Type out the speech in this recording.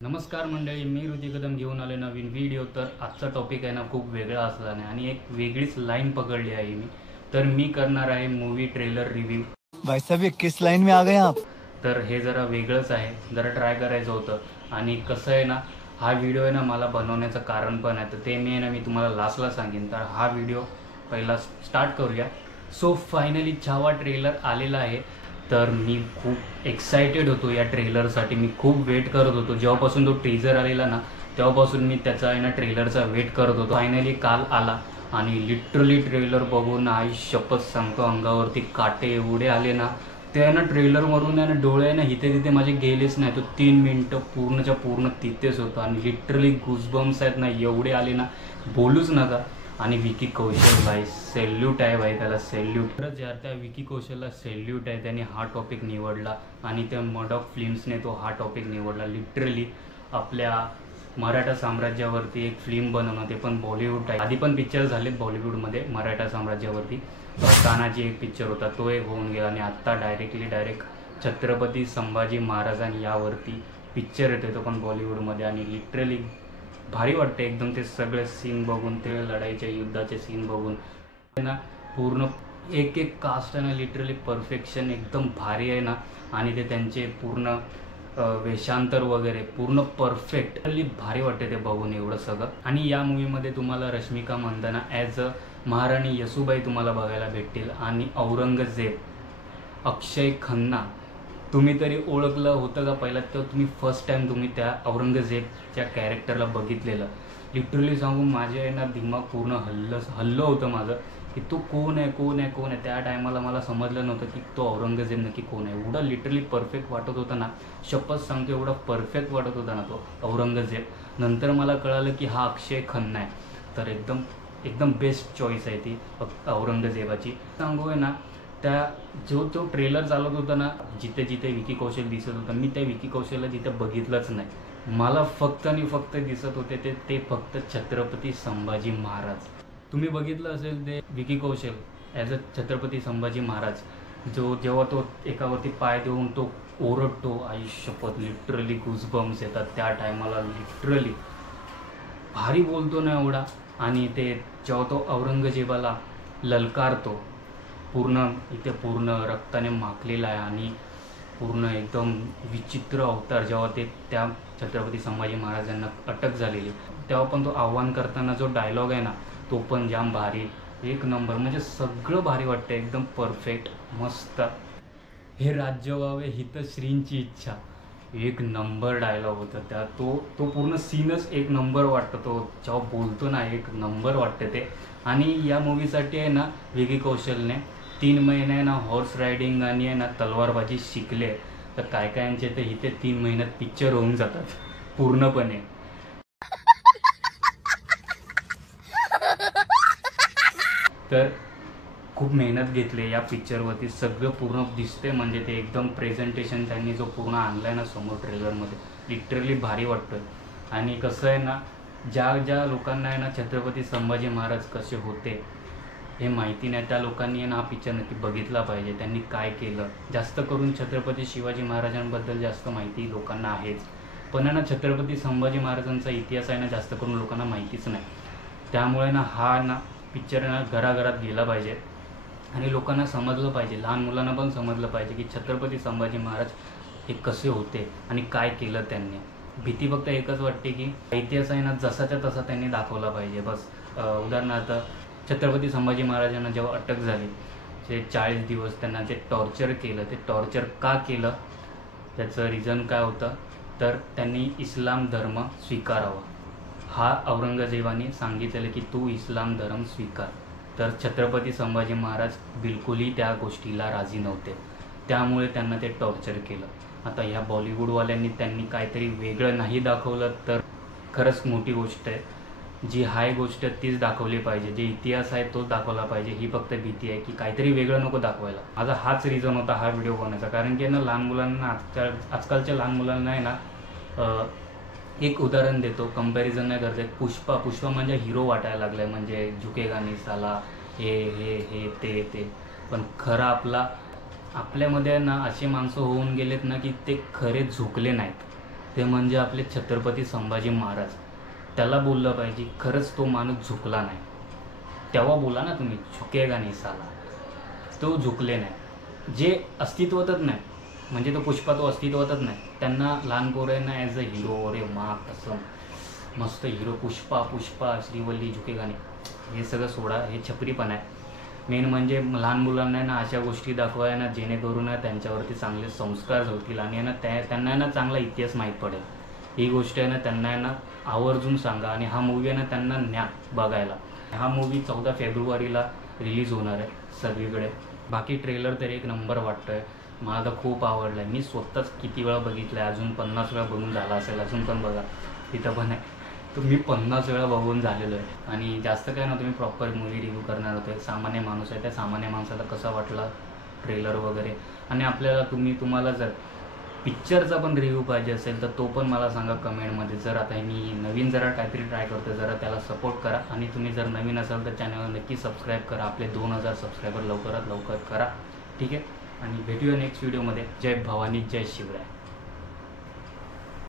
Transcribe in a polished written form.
नमस्कार मंडळी, मी ऋतिक कदम घेऊन आले नवीन व्हिडिओ. तर आजचा टॉपिक आहे ना खूप वेगळा असला नाही आणि एक वेगळीच लाईन पकडली आहे मी. तर मी करणार आहे मूवी ट्रेलर रिव्ह्यू. भाई साहब ये किस लाइन में आ गए आप? तर हे जरा वेगळंच आहे, जरा ट्राय करायचं होतं. आणि कसं आहे ना, हा व्हिडिओ आहे ना मला बनवण्याचं कारण पण आहे, तर ते मी तुम्हाला लास्टला सांगेन. तर हा व्हिडिओ पहिला स्टार्ट करूया. सो फायनली छावा ट्रेलर आलेला आहे. तर मी खूप एक्सायटेड होतो या ट्रेलरसाठी. मी खूप वेट करत होतो. जेव्हापासून तो टीजर आलेला ना तेव्हापासून मी त्याचा आहे ना ट्रेलरचा वेट करत होतो. फायनली काल आला आणि लिटरली ट्रेलर बघून आई शपथ सांगतो अंगावरती काटे एवढे आले ना. ते आहे ना ट्रेलरवरून आहे ना डोळे आहे ना इथे तिथे माझे गेलेच नाही. तो 3 मिनटं पूर्णच्या पूर्ण तिथेच होतो आणि लिटरली गुजबम्स आहेत ना एवढे आले ना बोलूच नका. आणि विकी कौशल भाई सेल्यूट आहे भाई, त्याला सेल्यूट. खरंच यार, त्या विकी कौशलला सेल्यूट आहे. त्याने हा टॉपिक निवडला आणि त्या मडॉक फिल्म्सने तो हा टॉपिक निवडला. लिटरली आपल्या मराठा साम्राज्यावरती एक फिल्म बनवणं, ते पण बॉलिवूड आहे. आधी पण पिक्चर झालेत बॉलिवूडमध्ये मराठा साम्राज्यावरती. तानाजी एक पिक्चर होता, तो एक होऊन गेला आणि आत्ता डायरेक्ट छत्रपती संभाजी महाराजांनी यावरती पिक्चर येतो, तो पण बॉलिवूडमध्ये. आणि लिटरली भारी वाटते एकदम ते सगळे सीन बघून, ते लढाईचे युद्धाचे सीन बघून ना. पूर्ण एक एक कास्ट आहे ना लिटरली परफेक्शन एकदम भारी आहे ना. आणि ते त्यांचे पूर्ण वेषांतर वगैरे पूर्ण परफेक्टली भारी वाटते ते बघून एवढं सगळं. आणि या मूवीमध्ये तुम्हाला रश्मिका मंदाना ॲज अ महाराणी येसूबाई तुम्हाला बघायला भेटतील. आणि औरंगजेब अक्षय खन्ना तुम्ही तरी ओळखलं होतं का पहिला, तर तुम्ही फर्स्ट टाईम तुम्ही त्या औरंगजेबच्या कॅरेक्टरला बघितलेलं. लिटरली सांगू माझे आहे ना दिमाग पूर्ण हल्लं होतं माझं की तो कोण आहे. त्या टायमाला मला समजलं नव्हतं की तो औरंगजेब नक्की कोण आहे. एवढा लिटरली परफेक्ट वाटत होता ना, शपथ सांगतो एवढा परफेक्ट वाटत होता ना तो औरंगजेब. नंतर मला कळालं की हा अक्षय खन्ना आहे. तर एकदम बेस्ट चॉईस आहे ती औरंगजेबाची. सांगू आहे ना, त्या तो ट्रेलर चालत होता ना, जिथे जिथे विकी कौशल दिसत होता, मी त्या विकी कौशलला जिथे बघितलंच नाही. मला फक्त आणि फक्त दिसत होते ते फक्त छत्रपती संभाजी महाराज. तुम्ही बघितलं असेल ते विकी कौशल ॲज अ छत्रपती संभाजी महाराज, जेव्हा तो एकावरती पाय देऊन तो ओरडतो, आई शपथ लिटरली गुजबम्स येतात त्या टायमाला. लिटरली भारी बोलतो ना एवढा. आणि ते जेव्हा तो औरंगजेबाला ललकारतो, इथे पूर्ण रक्ताने माखलेला आहे आणि पूर्ण एकदम विचित्र अवतार, जेव्हा ते त्या छत्रपती संभाजी महाराजांना अटक झालेली तेव्हा पण तो आव्हान करताना जो डायलॉग आहे ना, तो पण जाम भारी, एक नंबर. म्हणजे सगळं भारी वाटतं, एकदम परफेक्ट मस्त. हे राज्य व्हावे हित श्रींची इच्छा, एक नंबर डायलॉग होता त्या. तो पूर्ण सीनच एक नंबर वाटतं. तो जेव्हा बोलतो ना एक नंबर वाटतं ते. आणि या मूवीसाठी आहे ना विकी कौशलने 3 महिने ना हॉर्स रायडिंग आणि आहे ना तलवारबाजी शिकले. तर काय कायांचे तर इथे 3 महिन्यात पिक्चर होऊन जातात पूर्णपणे. तर खूप मेहनत घेतली या पिक्चरवरती, सगळं पूर्ण दिसते. म्हणजे ते एकदम प्रेझेंटेशन त्यांनी जो पूर्ण आणला आहे ना समोर ट्रेलरमध्ये, लिटरली भारी वाटतं. आणि कसं आहे ना, ज्या लोकांना आहे ना छत्रपती संभाजी महाराज कसे होते हे माहिती नाही, त्या लोकांनी आहे ना हा पिक्चर नक्की बघितला पाहिजे. त्यांनी काय केलं, जास्त करून छत्रपती शिवाजी महाराजांबद्दल जास्त माहिती लोकांना आहेच, पण आहे ना छत्रपती संभाजी महाराजांचा इतिहास आहे ना जास्त करून लोकांना माहितीच नाही. त्यामुळे ना हा ना पिक्चर ना घराघरात गेला पाहिजे आणि लोकांना समजलं पाहिजे, लहान मुलांना पण समजलं पाहिजे की छत्रपती संभाजी महाराज हे कसे होते आणि काय केलं त्यांनी. भीती फक्त एकच वाटते की इतिहास आहे ना जसाच्या तसा त्यांनी दाखवला पाहिजे बस. उदाहरणार्थ छत्रपती संभाजी महाराजांना जेव्हा अटक झाली, ते 40 दिवस त्यांना ते टॉर्चर केलं. ते टॉर्चर का केलं त्याचं रिझन काय होतं, तर त्यांनी इस्लाम धर्म स्वीकारावा. हा औरंगजेबाने सांगितलेलं की तू इस्लाम धर्म स्वीकार. तर छत्रपती संभाजी महाराज बिलकुलही त्या गोष्टीला राजी नव्हते, त्यामुळे त्यांना ते टॉर्चर केलं. आता ह्या बॉलिवूडवाल्यांनी त्यांनी काहीतरी वेगळं नाही दाखवलं तर खरंच मोठी गोष्ट आहे. जी हाय गोष्ट तीच दाखवली पाहिजे, जे इतिहास आहे तोच दाखवला पाहिजे. ही फक्त भीती आहे की काहीतरी वेगळं नको दाखवायला. माझा हाच रिझन होता हा व्हिडिओ बनवायचा. कारण की ना लहान मुलांना आजकालच्या लहान मुलांना आहे ना, एक उदाहरण देतो, कंपॅरिझन नाही करते. पुष्पा म्हणजे हिरो वाटायला लागला आहे, म्हणजे झुकेगा नहीं साला, हे ते. पण खरं आपल्यामध्ये ना असे माणसं होऊन गेलेत ना की ते खरे झुकले नाहीत. ते म्हणजे आपले छत्रपती संभाजी महाराज. त्याला बोललं पाहिजे खरंच तो माणूस झुकला नाही. तेव्हा बोला ना तुम्ही, झुकेगा नाही साला. तो झुकले नाही, जे अस्तित्वातच नाही, म्हणजे तो पुष्पा तो अस्तित्वातच नाही. त्यांना लहान पोरांना ॲज अ हिरो, अरे मा कसं मस्त हिरो, पुष्पा श्रीवल्ली झुकेगा नाही, हे सगळं सोडा, हे छपरीपण आहे. मेन म्हणजे लहान मुलांना ना अशा गोष्टी दाखवाय ना, जेणेकरून त्यांच्यावरती चांगले संस्कार होतील आणि ना त्यांना ना चांगला इतिहास माहीत पडेल. ही गोष्ट आहे ना त्यांना ना आवर्जून सांगा. आणि हा मूवी आहे ना त्यांना न्या बघायला. हा मूवी 14 फेब्रुवारीला रिलीज होणार आहे सगळीकडे. बाकी ट्रेलर तर एक नंबर वाटतो आहे, मला तर खूप आवडलं आहे. मी स्वतःच किती वेळा बघितलं आहे, अजून 50 वेळा बघून झाला असेल. अजून पण बघा, तिथं पण आहे. तर मी 50 वेळा बघून झालेलो आहे. आणि जास्त काय नव्हतं, मी प्रॉपर मूवी रिव्ह्यू करणार होतो. एक सामान्य माणूस आहे, त्या सामान्य माणसाला कसा वाटला ट्रेलर वगैरे. आणि आपल्याला तुम्हाला जर पिक्चरचा पण रिव्ह्यू पाहिजे असेल तर तो पण मला सांगा कमेंटमध्ये. जर आता मी नवीन जरा काहीतरी ट्राय करतो, जरा त्याला सपोर्ट करा. आणि तुम्ही जर नवीन असाल तर चॅनलला नक्की सबस्क्राईब करा. आपले 2000 सबस्क्रायबर लवकरात लवकर करा, ठीक आहे. आणि भेटूया नेक्स्ट व्हिडिओमध्ये. जय भवानी, जय शिवराय.